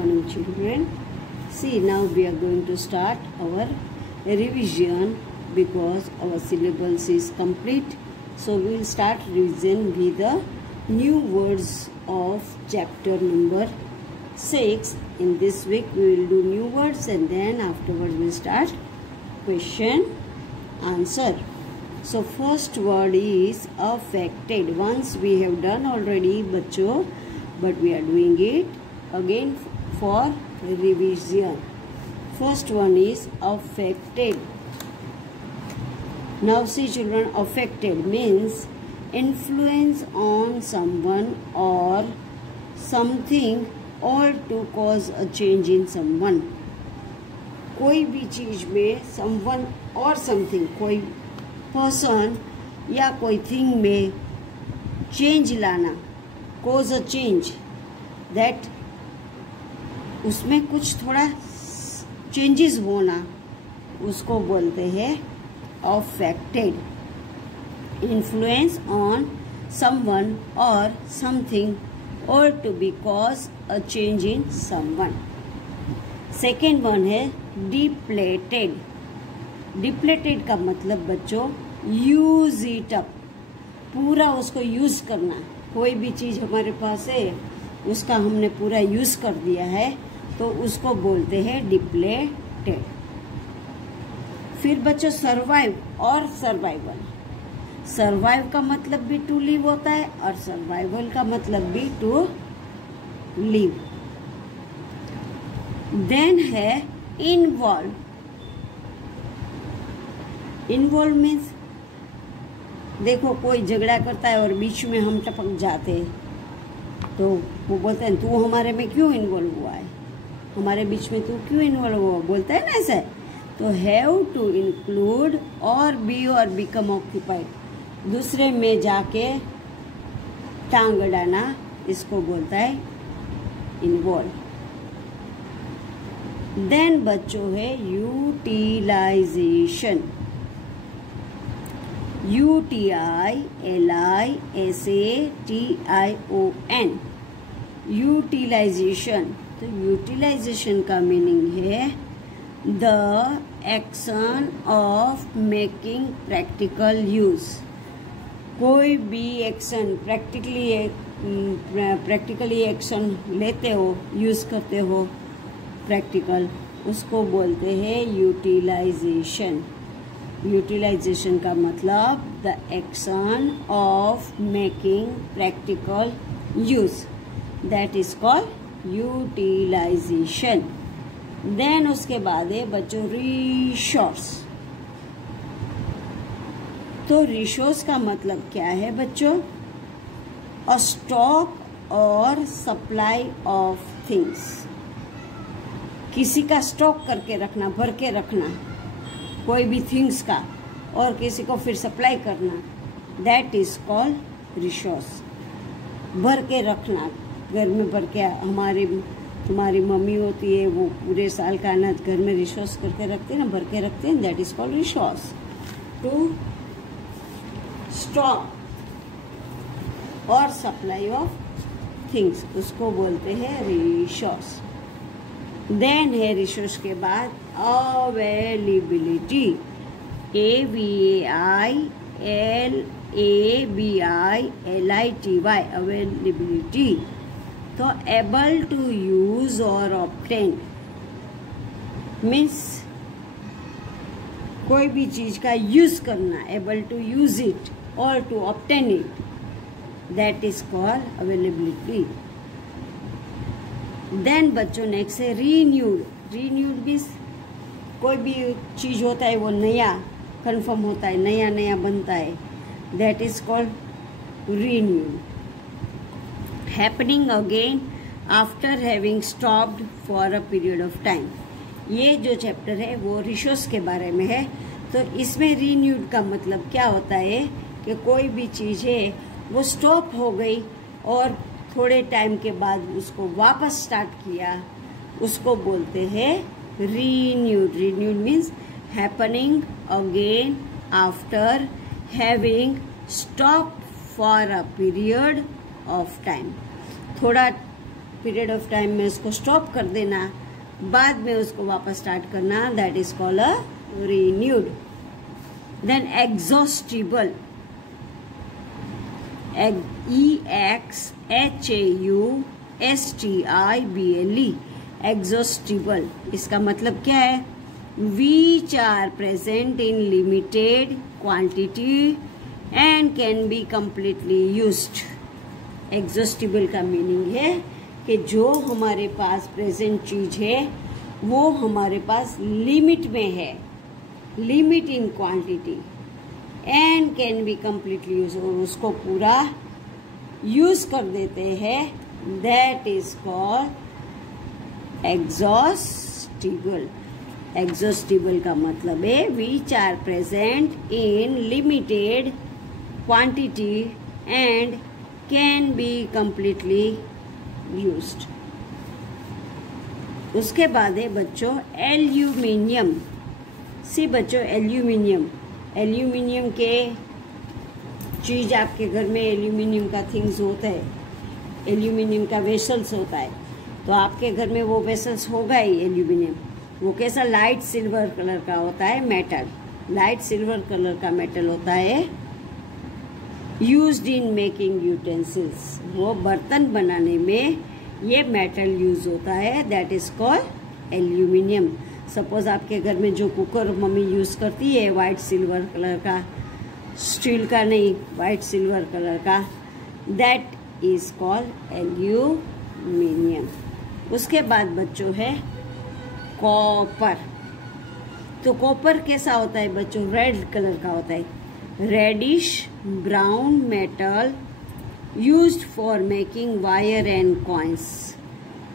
morning, children. See, now we are going to start our revision because our syllabus is complete. So we will start revision with the new words of chapter number 6. In this week we will do new words and then afterward we will start question answer. So first word is affected. Once we have done already, बच्चों, but we are doing it again for revision. First one is affected. Now see children, affected means influence on someone or something or to cause a change in someone. कोई भी चीज में someone or something, कोई person या कोई thing में change लाना, cause a change, that उसमें कुछ थोड़ा चेंजेस होना, उसको बोलते हैं affected. Influence on someone or something or to be cause a change in someone. Second one है depleted. Depleted का मतलब बच्चों use it up, पूरा उसको यूज करना. कोई भी चीज हमारे पास है उसका हमने पूरा यूज कर दिया है तो उसको बोलते हैं डिप्लेटेड. फिर बच्चों सर्वाइव और सर्वाइवल. सर्वाइव का मतलब भी टू लिव होता है और सर्वाइवल का मतलब भी टू लिव. देन है इन्वॉल्व. इन्वॉल्व मीन्स देखो कोई झगड़ा करता है और बीच में हम टपक जाते हैं तो वो बोलते हैं तू हमारे में क्यों इन्वॉल्व हुआ है, हमारे बीच में तू क्यों इन्वॉल्व हुआ, बोलता है ना ऐसे. तो हैव टू इंक्लूड और बी और बिकम ऑक्यूपाइड, दूसरे में जाके टांग अड़ाना, इसको बोलता है इन्वॉल्व. देन बच्चों है यूटिलाइजेशन. UTILISATION, utilisation. तो यूटिलाइजेशन का मीनिंग है the action of making practical use. कोई भी एक्शन प्रैक्टिकली एक्शन लेते हो, यूज करते हो प्रैक्टिकल, उसको बोलते हैं यूटिलाइजेशन. यूटिलाइजेशन का मतलब the action of making practical use, that is called utilisation. Then उसके बाद है बच्चों रिसोर्स. तो रिसोर्स का मतलब क्या है बच्चों, अ स्टॉक और सप्लाई ऑफ थिंग्स. किसी का स्टॉक करके रखना, भर के रखना कोई भी थिंग्स का और किसी को फिर सप्लाई करना, दैट इज कॉल्ड रिसोर्स. भर के रखना, घर में भर के, तुम्हारी मम्मी होती है वो पूरे साल का अनाज घर में रिसोर्स करके रखते हैं ना, भर के रखते हैं, that is called resource. To stock और सप्लाई ऑफ थिंग्स, उसको बोलते हैं रिसोर्स. देन है रिसोर्स के बाद अवेलेबिलिटी. AVAILABILITY, availability. तो एबल टू यूज और ऑब्टेन मीन्स कोई भी चीज का यूज करना, एबल टू यूज इट और to obtain it, that is called availability. Then बच्चों नेक्स्ट है रीन्यूड. रीन्यूड मीन्स कोई भी चीज होता है वो नया कंफर्म होता है, नया नया बनता है, that is called renewed. Happening again after having stopped for a period of time. ये जो चैप्टर है वो रिसोर्स के बारे में है. तो इसमें रीन्यूड का मतलब क्या होता है कि कोई भी चीज है वो स्टॉप हो गई और थोड़े टाइम के बाद उसको वापस स्टार्ट किया, उसको बोलते हैं renewed. Renewed means happening again after having stop for a period of time. थोड़ा पीरियड ऑफ टाइम में उसको स्टॉप कर देना, बाद में उसको वापस स्टार्ट करना, that is called a renewed. Then exhaustible, EXHAUSTIBLE, exhaustible, इसका मतलब क्या है? Which are present in limited quantity and can be completely used. Exhaustible का मीनिंग है कि जो हमारे पास प्रेजेंट चीज है वो हमारे पास लिमिट में है, limit in quantity, and can be completely use, और उसको पूरा यूज कर देते हैं, that is called exhaustible. Exhaustible का मतलब है which are present in limited quantity and can be completely used. उसके बाद है बच्चों एल्यूमिनियम। सी बच्चों एल्यूमिनियम, एल्यूमिनियम के चीज आपके घर में एल्यूमिनियम का थिंग्स होता है, एल्यूमिनियम का वेसल्स होता है, तो आपके घर में वो वेसल्स होगा ही एल्यूमिनियम। वो कैसा? लाइट सिल्वर कलर का होता है मेटल, लाइट सिल्वर कलर का मेटल होता है, यूज्ड इन मेकिंग यूटेंसिल्स, वो बर्तन बनाने में ये मेटल यूज होता है, that is called aluminium. Suppose आपके घर में जो कुकर मम्मी यूज करती है वाइट सिल्वर कलर का, स्टील का नहीं, वाइट सिल्वर कलर का, दैट इज कॉल्ड एल्यूमिनियम। उसके बाद बच्चों है कॉपर। तो कॉपर कैसा होता है बच्चों? रेड कलर का होता है, reddish brown metal used for making wire and coins.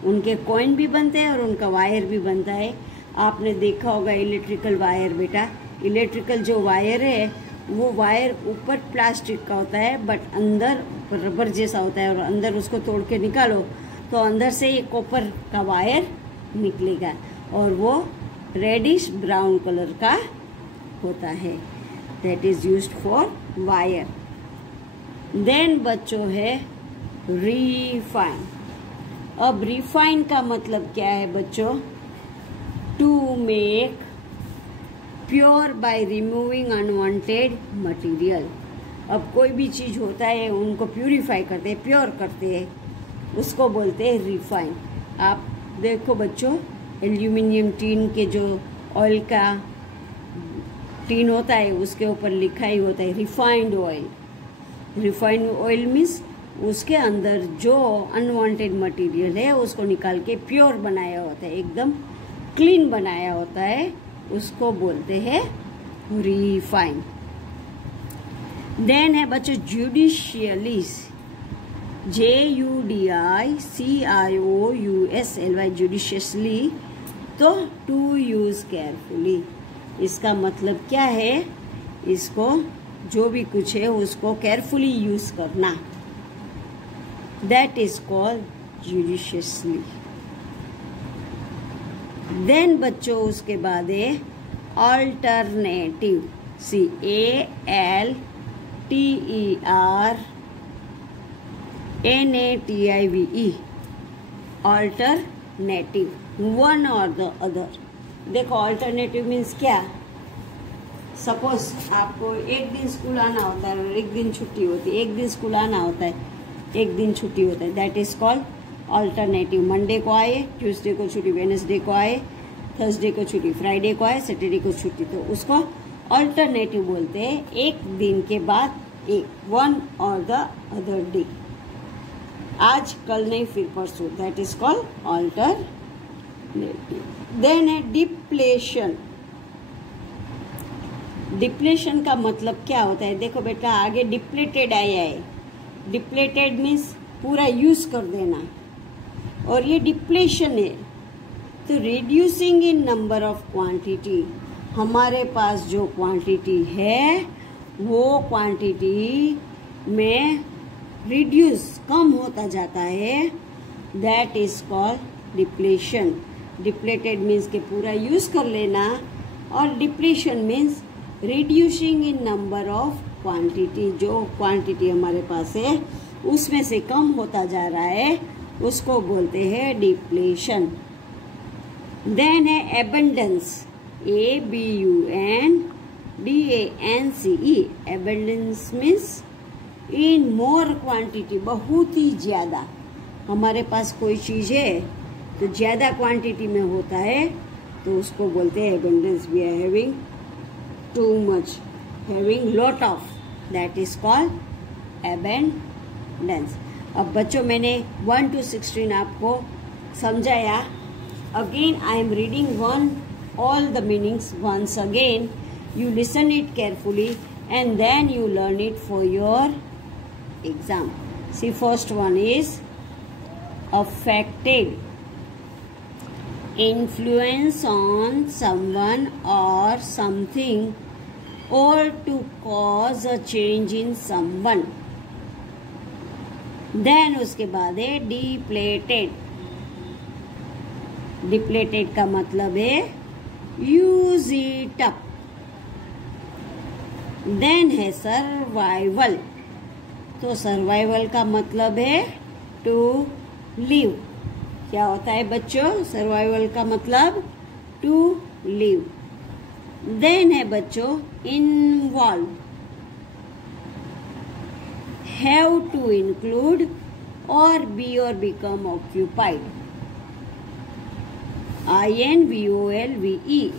उनके कॉइन भी बनते हैं और उनका वायर भी बनता है। आपने देखा होगा इलेक्ट्रिकल वायर बेटा, इलेक्ट्रिकल जो वायर है वो वायर ऊपर प्लास्टिक का होता है बट अंदर रबर जैसा होता है, और अंदर उसको तोड़ के निकालो तो अंदर से ये कॉपर का वायर निकलेगा और वो रेडिश ब्राउन कलर का होता है, that is used for wire. Then बच्चों है रिफाइन। अब रिफाइन का मतलब क्या है बच्चों? To make pure by removing unwanted material. अब कोई भी चीज होता है उनको प्यूरिफाई करते हैं, प्योर करते हैं, उसको बोलते हैं रिफाइन। आप देखो बच्चों एल्यूमिनियम टीन के जो ऑयल का टीन होता है उसके ऊपर लिखा ही होता है refined oil. Refined oil means उसके अंदर जो अनवांटेड मटेरियल है उसको निकाल के प्योर बनाया होता है, एकदम क्लीन बनाया होता है, उसको बोलते हैं रिफाइन। देन है बच्चों जुडिशियली, JUDICIOUSLY, जुडिशियसली, तो टू यूज केयरफुली। इसका मतलब क्या है? इसको जो भी कुछ है उसको केयरफुली यूज करना, that is called judiciously. Then बच्चों उसके बाद है अल्टरनेटिव, CALTERNATIVE, अल्टरनेटिव, वन और द अदर। देखो अल्टरनेटिव मीन्स क्या? सपोज आपको एक दिन स्कूल आना होता है और एक दिन छुट्टी होती है, एक दिन स्कूल आना होता है, एक दिन छुट्टी होता है, that is called alternative. Monday को आए, ट्यूसडे को छुट्टी, वेडनेसडे को आए, थर्सडे को छुट्टी, फ्राइडे को आए, सैटरडे को छुट्टी, तो उसको अल्टरनेटिव बोलते हैं। एक दिन के बाद एक, वन और द अदर डे, आज कल नहीं फिर परसों, that is called alternative. Then है डिप्लेशन। डिप्लेशन का मतलब क्या होता है? देखो बेटा आगे डिप्लेटेड आया है, डिप्लेटेड मीन्स पूरा यूज कर देना, और ये डिप्लेशन है तो reducing in number of quantity. हमारे पास जो क्वांटिटी है वो क्वांटिटी में रिड्यूस, कम होता जाता है, that is called depletion. Depleted means के पूरा यूज कर लेना, और depletion means reducing in number of quantity, जो क्वांटिटी हमारे पास है उसमें से कम होता जा रहा है उसको बोलते हैं डिप्लेशन। देन है abundance, ABUNDANCE। Abundance means in more quantity, बहुत ही ज्यादा। हमारे पास कोई चीज है तो ज्यादा क्वांटिटी में होता है तो उसको बोलते हैं abundance. We are having too much, having lot of, that is called abundance. अब बच्चों मैंने 1 to 16 आपको समझाया। Again I am reading all the meanings once again. You listen it carefully and then you learn it for your exam. See, first one is affected, influence on someone or something or to cause a change in someone. Then उसके बाद है depleted। depleted का मतलब है use it up। Then है survival, तो survival का मतलब है टू लिव। क्या होता है बच्चों सर्वाइवल का मतलब? To live. देन है बच्चों इन्वॉल्व, हैव टू इंक्लूड और बी और become occupied, INVOLVE,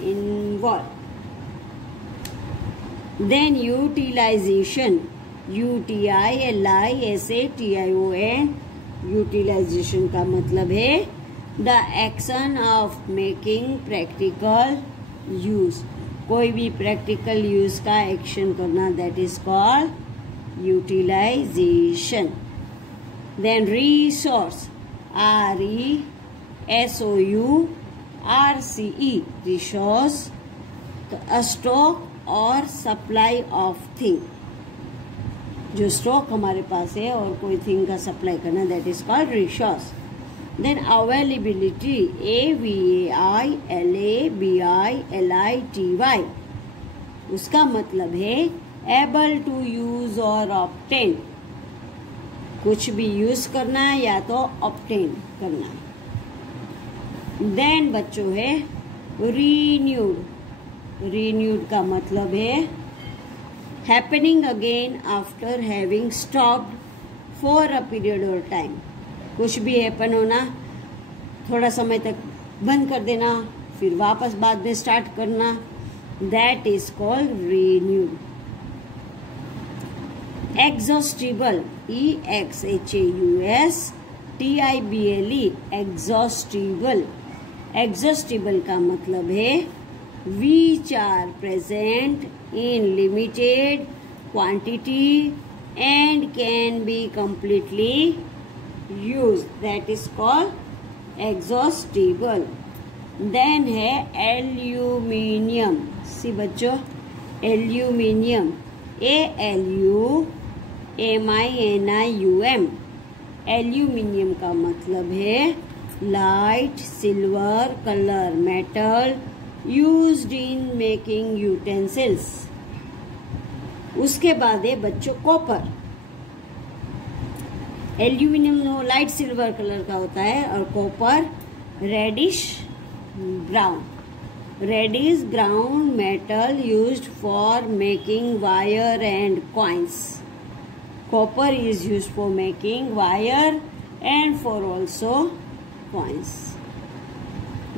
involve. Then utilization, UTILISATION, utilization का मतलब है the action of making practical use, कोई भी practical use का action करना, that is called utilization. Then resource, RESOURCE, resource, a stock और सप्लाई ऑफ थिंग, जो स्टॉक हमारे पास है और कोई थिंग का सप्लाई करना, that is called resource. Then availability, AVAILABILITY, उसका मतलब है एबल टू यूज और ऑब्टेन, कुछ भी यूज करना या तो ऑब्टेन करना। देन बच्चों है रीन्यूड, रीन्यूड का मतलब है happening again after having stopped for a period और टाइम, कुछ भी हैपन होना, थोड़ा समय तक बंद कर देना फिर वापस बाद में स्टार्ट करना, that is called renewed. Exhaustible, EXHAUSTIBLE, exhaustible. Exhaustible का मतलब है which are present in limited quantity and can be completely used, that is called exhaustible. Then है aluminium, सी बच्चों aluminium, ALUMINIUM, aluminium का मतलब है light silver colour metal used in making utensils. उसके बाद है बच्चों copper, aluminium light silver colour का होता है और copper reddish brown, reddish brown metal used for making wire and coins. Copper is used for making wire and for also coins.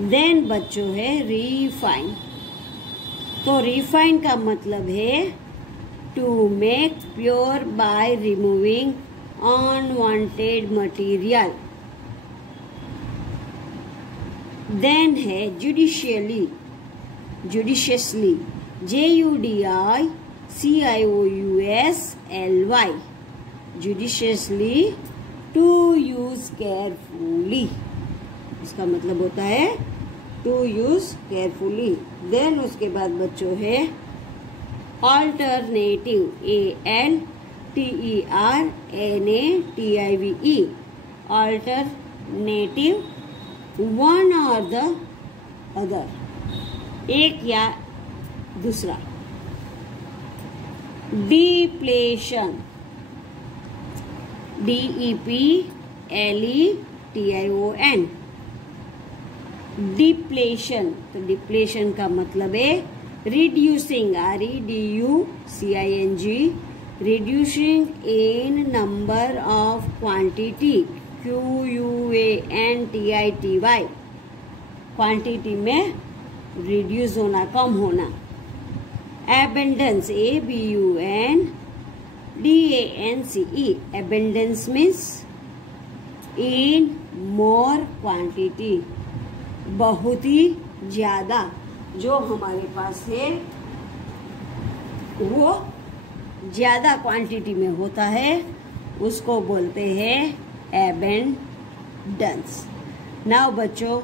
Then बच्चों है रिफाइन, तो रिफाइन का मतलब है to make pure by removing unwanted material. Then है judicially, judiciously, JUDICIOUSLY, judiciously, to use carefully, इसका मतलब होता है टू यूज केयरफुली। देन उसके बाद बच्चों है अल्टरनेटिव, ALTERNATIVE, अल्टरनेटिव, वन और द अदर, एक या दूसरा। Depletion, DEPLETION, TION। डिप्लेशन, तो डिप्लेशन का मतलब है reducing, REDUCING, reducing in number of quantity, QUANTITY, quantity में रिड्यूस होना, कम होना। Abundance, ABUNDANCE, abundance means in more quantity, बहुत ही ज्यादा, जो हमारे पास है वो ज्यादा क्वांटिटी में होता है, उसको बोलते हैं एबेंडेंस। नाउ बच्चों,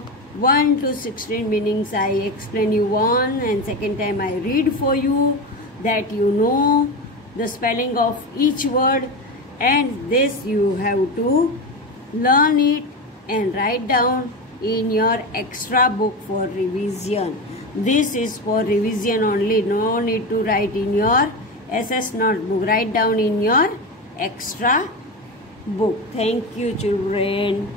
1 to 16 meanings I explain you one, and second time I read for you, that you know the spelling of each word, and this you have to learn it and write down in your extra book for revision. This is for revision only, no need to write in your SS notebook. Write down in your extra book. Thank you, children.